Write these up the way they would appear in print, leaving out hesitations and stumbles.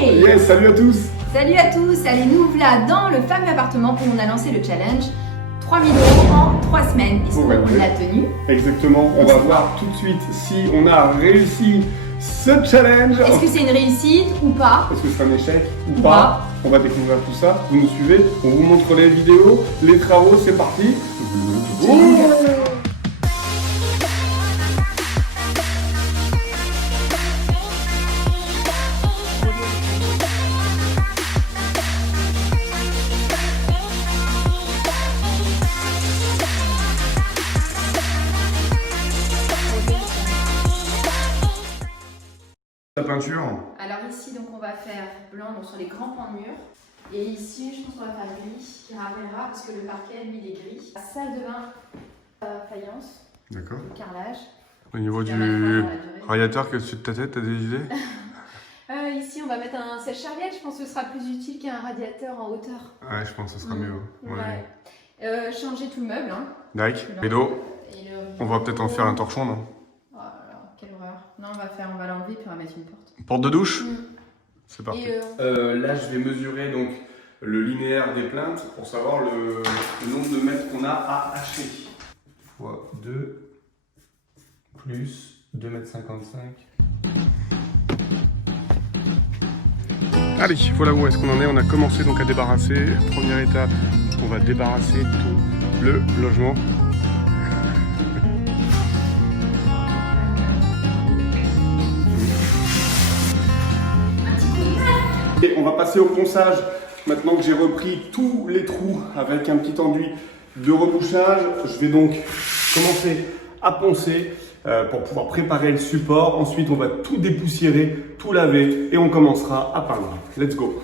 Hey! Yes, salut à tous! Salut à tous! Allez, nous voilà dans le fameux appartement où on a lancé le challenge 3000 € en 3 semaines. Est-ce qu'on l'a tenu? Exactement, on va voir tout de suite si on a réussi ce challenge. Est-ce que c'est une réussite ou pas? Est-ce que c'est un échec ou pas? On va découvrir tout ça, vous nous suivez, on vous montre les vidéos, les travaux, c'est parti. La peinture. Alors ici, donc on va faire blanc donc sur les grands pans de mur. Et ici, je pense qu'on va faire gris, qui rappellera, parce que le parquet, lui, il est gris. La salle de bain, faïence, D'accord. carrelage. Au niveau du radiateur, qu'est-ce que de ta tête, t'as des idées? Ici, on va mettre un sèche-serviette. Je pense que ce sera plus utile qu'un radiateur en hauteur. Ouais, je pense que ce sera mieux. Ouais. Changer tout le meuble. Hein. D'accord. Vélo. On va peut-être en faire un torchon, non? Oh là là, quelle horreur. Non, on va l'enlever puis on va mettre une porte. Porte de douche? C'est parfait. Là, je vais mesurer donc le linéaire des plaintes pour savoir le nombre de mètres qu'on a à hacher. Fois 2 plus 2,55 m. Allez, voilà où est-ce qu'on en est. On a commencé donc à débarrasser. Première étape, on va débarrasser tout le logement. Et on va passer au ponçage. Maintenant que j'ai repris tous les trous avec un petit enduit de rebouchage, je vais donc commencer à poncer pour pouvoir préparer le support. Ensuite, on va tout dépoussiérer, tout laver et on commencera à peindre. Let's go!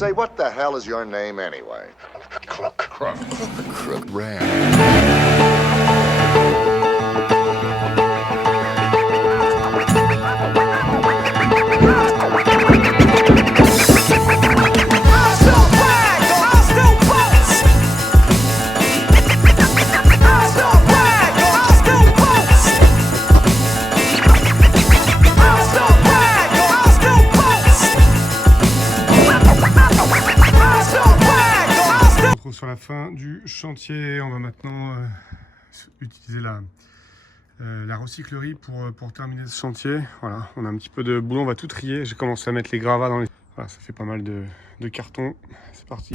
Say, what the hell is your name anyway? Crook. Crook Ram. Sur la fin du chantier, on va maintenant utiliser la recyclerie pour terminer ce chantier. Voilà, on a un petit peu de boulot, on va tout trier. J'ai commencé à mettre les gravats dans les... Voilà, ça fait pas mal de carton. C'est parti.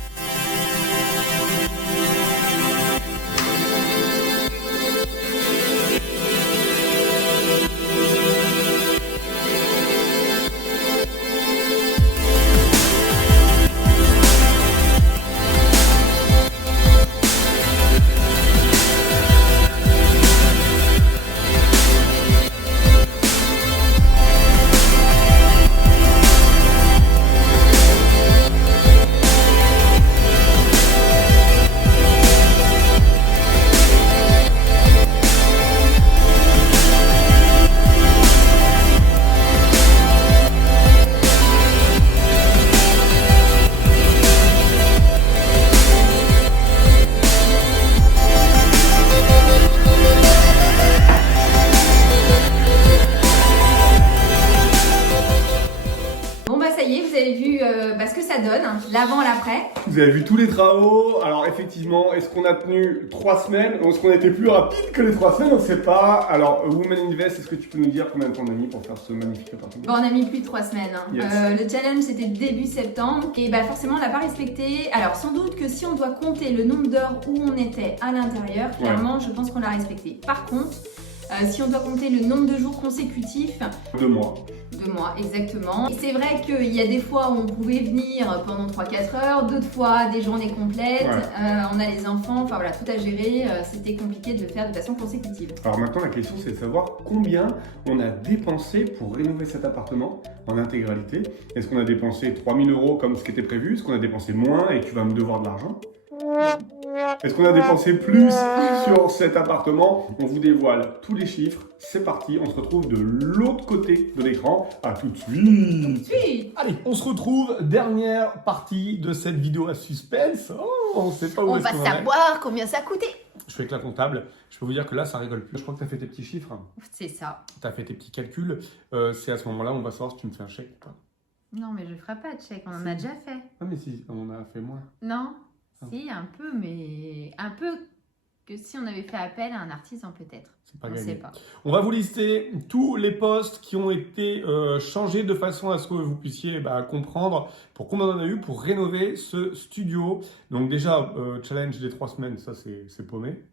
Ce que ça donne, l'avant, l'après. Vous avez vu tous les travaux. Alors effectivement, est-ce qu'on a tenu 3 semaines ou est-ce qu'on a été plus rapide que les 3 semaines? On ne sait pas. Alors Women Invest, est-ce que tu peux nous dire combien de temps on a mis pour faire ce magnifique appartement? Bon, on a mis plus de 3 semaines. Yes. Le challenge c'était début septembre et bah forcément on l'a pas respecté. Alors sans doute que si on doit compter le nombre d'heures où on était à l'intérieur, clairement je pense qu'on l'a respecté. Par contre, si on doit compter le nombre de jours consécutifs... 2 mois. 2 mois, exactement. Et c'est vrai qu'il y a des fois où on pouvait venir pendant 3-4 heures, d'autres fois des journées complètes, on a les enfants, enfin voilà, tout à gérer, c'était compliqué de le faire de façon consécutive. Alors maintenant la question c'est de savoir combien on a dépensé pour rénover cet appartement en intégralité. Est-ce qu'on a dépensé 3 000 € comme ce qui était prévu? Est-ce qu'on a dépensé moins et tu vas me devoir de l'argent? Est-ce qu'on a dépensé plus sur cet appartement? On vous dévoile tous les chiffres. C'est parti, on se retrouve de l'autre côté de l'écran. À tout de suite. Allez, on se retrouve, dernière partie de cette vidéo à suspense. Oh, on sait pas où on est-ce va qu'on en est. savoir combien ça a coûté. Je suis avec la comptable. Je peux vous dire que là, ça rigole plus. Je crois que tu as fait tes petits chiffres. C'est ça. Tu as fait tes petits calculs. C'est à ce moment-là où on va savoir si tu me fais un chèque ou pas. Non, mais je ne ferai pas de chèque. On en a déjà fait. Ah, mais si, on en a fait moins. Non. Si, un peu, mais un peu que si on avait fait appel à un artisan peut-être. C'est pas on gagné. sait pas. On va vous lister tous les postes qui ont été changés de façon à ce que vous puissiez comprendre pour combien on en a eu pour rénover ce studio. Donc déjà, challenge des 3 semaines, ça c'est paumé.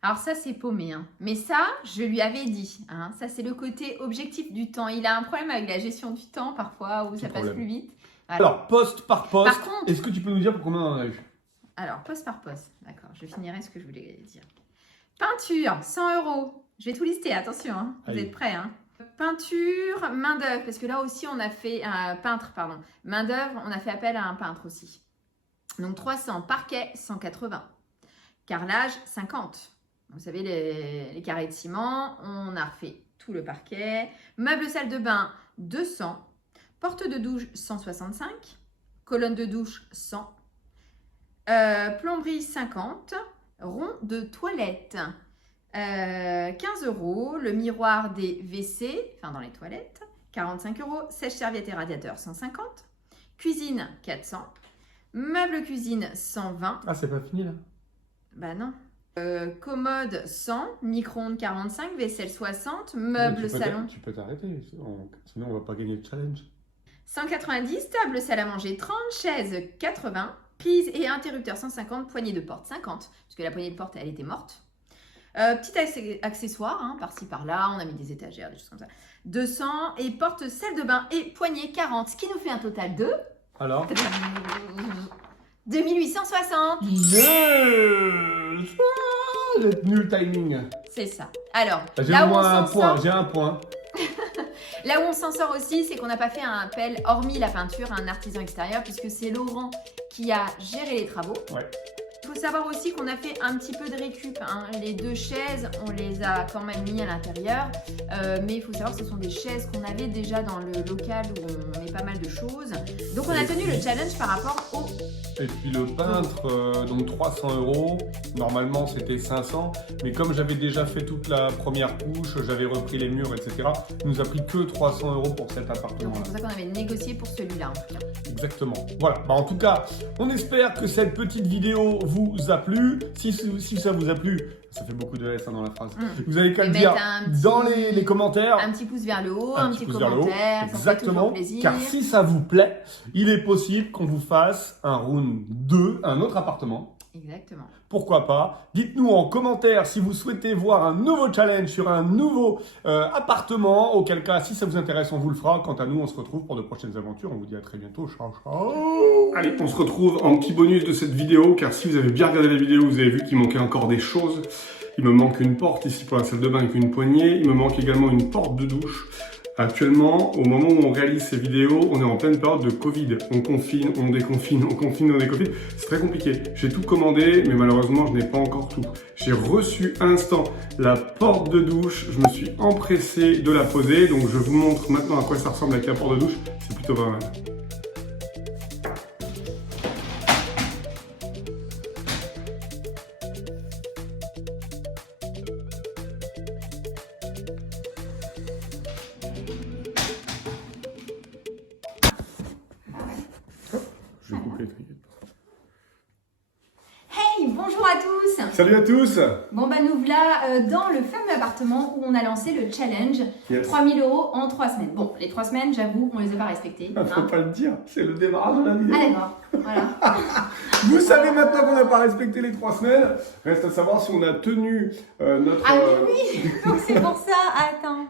Alors ça c'est paumé, hein. Mais ça je lui avais dit, hein. Ça c'est le côté objectif du temps. Il a un problème avec la gestion du temps parfois où ça passe plus vite. Voilà. Alors poste par poste, par contre, est-ce que tu peux nous dire pour combien on en a eu? Alors poste par poste, d'accord, je finirai ce que je voulais dire. Peinture, 100 €. Je vais tout lister, attention, hein. Vous êtes prêts, hein. Peinture, main d'œuvre, parce que là aussi on a fait un peintre, pardon. Main d'œuvre, on a fait appel à un peintre aussi. Donc 300, parquet, 180. Carrelage, 50. Vous savez, les carrés de ciment, on a refait tout le parquet. Meuble salle de bain, 200. Porte de douche, 165. Colonne de douche, 100. Plomberie, 50. Rond de toilette, 15 €. Le miroir des WC, enfin dans les toilettes, 45 €. Sèche-serviette et radiateur, 150. Cuisine, 400. Meuble cuisine, 120. Ah, c'est pas fini là? Bah non. Commode, 100. Micro-ondes, 45. Vaisselle, 60. Meuble salon. Tu peux t'arrêter, sinon on va pas gagner le challenge. 190. Table salle à manger, 30. Chaise, 80. Prise et interrupteur, 150. Poignée de porte, 50. Parce que la poignée de porte, elle était morte. Petit accessoire, hein, par-ci par-là. On a mis des étagères, des choses comme ça. 200. Et porte salle de bain et poignée, 40. Ce qui nous fait un total de... Alors 2860. Yes. J'ai tenu le timing. C'est ça. Alors, J'ai là au où on moins un s'en point. sort... J'ai un point. Là où on s'en sort aussi, c'est qu'on n'a pas fait un appel, hormis la peinture, à un artisan extérieur, puisque c'est Laurent qui a géré les travaux. Ouais. Il faut savoir aussi qu'on a fait un petit peu de récup. Hein. Les 2 chaises, on les a quand même mis à l'intérieur. Mais il faut savoir que ce sont des chaises qu'on avait déjà dans le local où on met pas mal de choses. Donc on a tenu le challenge par rapport au... Et puis le peintre, donc 300 €. Normalement, c'était 500. Mais comme j'avais déjà fait toute la première couche, j'avais repris les murs, etc. Il nous a pris que 300 € pour cet Donc appartement. c'est pour ça qu'on avait négocié pour celui-là en tout cas. Exactement. Voilà. Bah, en tout cas, on espère que cette petite vidéo vous a plu. Si ça vous a plu, ça fait beaucoup de S dans la phrase. Vous avez qu'à le dire dans les commentaires. Un petit pouce vers le haut, un petit pouce vers le haut. commentaire, ça fait Exactement. toujours plaisir. Car si ça vous plaît, il est possible qu'on vous fasse un round 2, un autre appartement. Exactement. Pourquoi pas? Dites-nous en commentaire si vous souhaitez voir un nouveau challenge sur un nouveau appartement. Auquel cas, si ça vous intéresse, on vous le fera. Quant à nous, on se retrouve pour de prochaines aventures. On vous dit à très bientôt. Ciao, ciao. Allez, on se retrouve en petit bonus de cette vidéo. Car si vous avez bien regardé la vidéo, vous avez vu qu'il manquait encore des choses. Il me manque une porte ici pour la salle de bain avec une poignée. Il me manque également une porte de douche. Actuellement, au moment où on réalise ces vidéos, on est en pleine période de Covid. On confine, on déconfine, on confine, on déconfine. C'est très compliqué. J'ai tout commandé, mais malheureusement, je n'ai pas encore tout. J'ai reçu instant la porte de douche. Je me suis empressé de la poser. Donc, je vous montre maintenant à quoi ça ressemble avec la porte de douche. C'est plutôt pas mal. Je vais couper, t'inquiète. Hey, bonjour à tous. Salut à tous. Bon bah nous voilà dans le fameux appartement où on a lancé le challenge Yes. 3000 € en 3 semaines. Bon, les 3 semaines, j'avoue, on les a pas respectées. Faut Hein. pas le dire, c'est le démarrage de la vidéo. Ah d'accord, voilà. Vous savez maintenant qu'on n'a pas respecté les 3 semaines. Reste à savoir si on a tenu notre... Ah oui, donc c'est pour ça, attends.